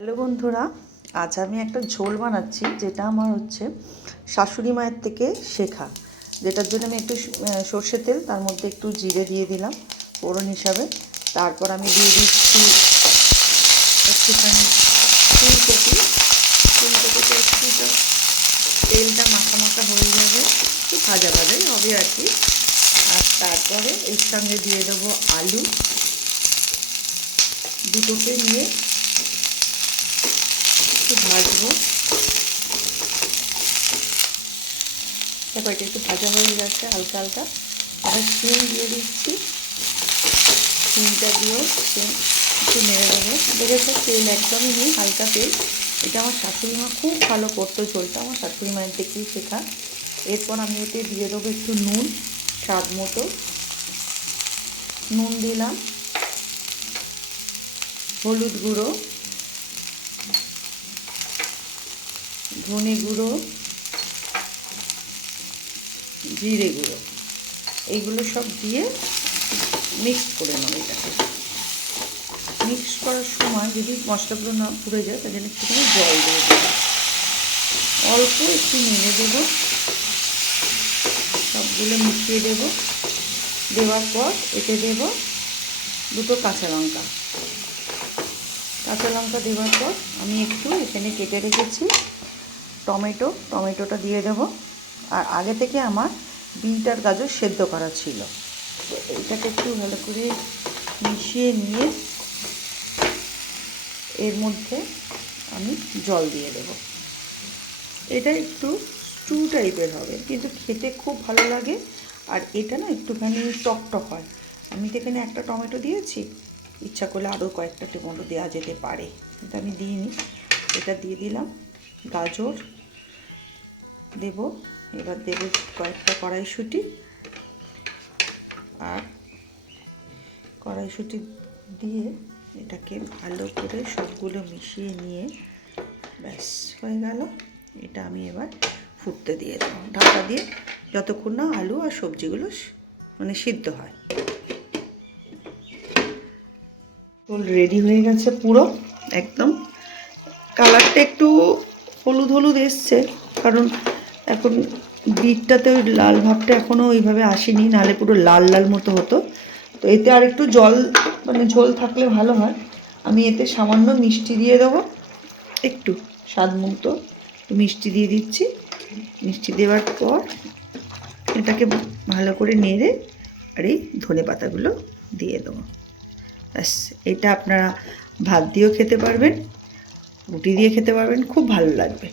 Hello বন্ধুরা আজ আমি একটা ঝোল বানাচ্ছি যেটা আমার হচ্ছে শাশুড়ি মায়ের থেকে শেখা। যেটার জন্য আমি একটু আহ, সর্ষের তেল তার মধ্যে একটু জিরে দিয়ে দিলাম ফোড়ন হিসাবে। তারপর আমি দিয়ে দিচ্ছি একটুখানি ফুলকপি। ফুলকপিতে একটু তেলটা মাখা মাখা হয়ে যাবে একটু ভাজা ভাজাই হবে আর কি। আর তারপরে এর সঙ্গে দিয়ে দেবো আলু। দুটোকে নিয়ে একটু ভাজবো। তারপর এটা একটু ভাজা হয়ে যাচ্ছে হালকা হালকা। এবার শিম দিয়ে দিচ্ছি। শিমটা দিয়েও শিম একটু নেড়ে দেবো। দেখেছ, তেল একদমই নেই, হালকা তেল। এটা আমার শাশুড়ি মা খুব ভালো করতো ঝোলটা, আমার শাশুড়ি মায়ের দেখেই শেখা। এরপর আমি এতে দিয়ে দেবো একটু নুন, স্বাদ মতো। নুন দিলাম। হলুদ গুঁড়ো। ধনে গুঁড়ো, জিরে গুঁড়ো এইগুলো সব দিয়ে মিক্স করে নেব এটাকে। মিক্স করার সময় যদি মশলাগুলো না পুড়ে যায় তার একটুখানি জল দিয়ে দেবো। অল্প একটু নেড়ে দেবো। সবগুলো মিশিয়ে দেবো। দেওয়ার পর এতে দেবো দুটো কাঁচা লঙ্কা। কাঁচা লঙ্কা দেওয়ার পর আমি একটু এখানে কেটে রেখেছি। টমেটো, টমেটোটা দিয়ে দেবো। আর আগে থেকে আমার বিট আর গাজর সেদ্ধ করা ছিল। তো এইটাকে একটু ভালো করে মিশিয়ে নিয়ে এর মধ্যে আমি জল দিয়ে দেবো। এটা একটু স্টু টাইপের হবে, কিন্তু খেতে খুব ভালো লাগে। আর এটা না একটুখানি টক টক হয়। আমি তো এখানে একটা টমেটো দিয়েছি। ইচ্ছা করলে আরও কয়েকটা টমেটো দেওয়া যেতে পারে। এটা আমি দিইনি। এটা দিয়ে দিলাম গাজর দেব। এবার দেব কয়েকটা কড়াইশুঁটি। আর কড়াইশুঁটি দিয়ে এটাকে ভালো করে সবগুলো মিশিয়ে নিয়ে ব্যাস হয়ে গেল। এটা আমি এবার ফুটতে দিয়ে দেবো। ঢাকা দিয়ে যতক্ষণ না আলু আর সবজিগুলো মানে সিদ্ধ হয়। ফুল রেডি হয়ে গেছে পুরো, একদম। কালারটা একটু হলুদ হলুদ এসছে, কারণ এখন বিটটাতে ওই লাল ভাবটা এখনও ওইভাবে আসেনি নাহলে পুরো লাল লাল মতো হতো। তো এতে আর একটু জল মানে ঝোল থাকলে ভালো হয়। আমি এতে সামান্য মিষ্টি দিয়ে দেবো, একটু স্বাদ মতো। মিষ্টি দিয়ে দিচ্ছি। মিষ্টি দেওয়ার পর এটাকে ভালো করে নেড়ে আর এই ধনে পাতাগুলো দিয়ে দেবো। ব্যাস, এটা আপনারা ভাত দিয়েও খেতে পারবেন, রুটি দিয়ে খেতে পারবেন, খুব ভালো লাগবে।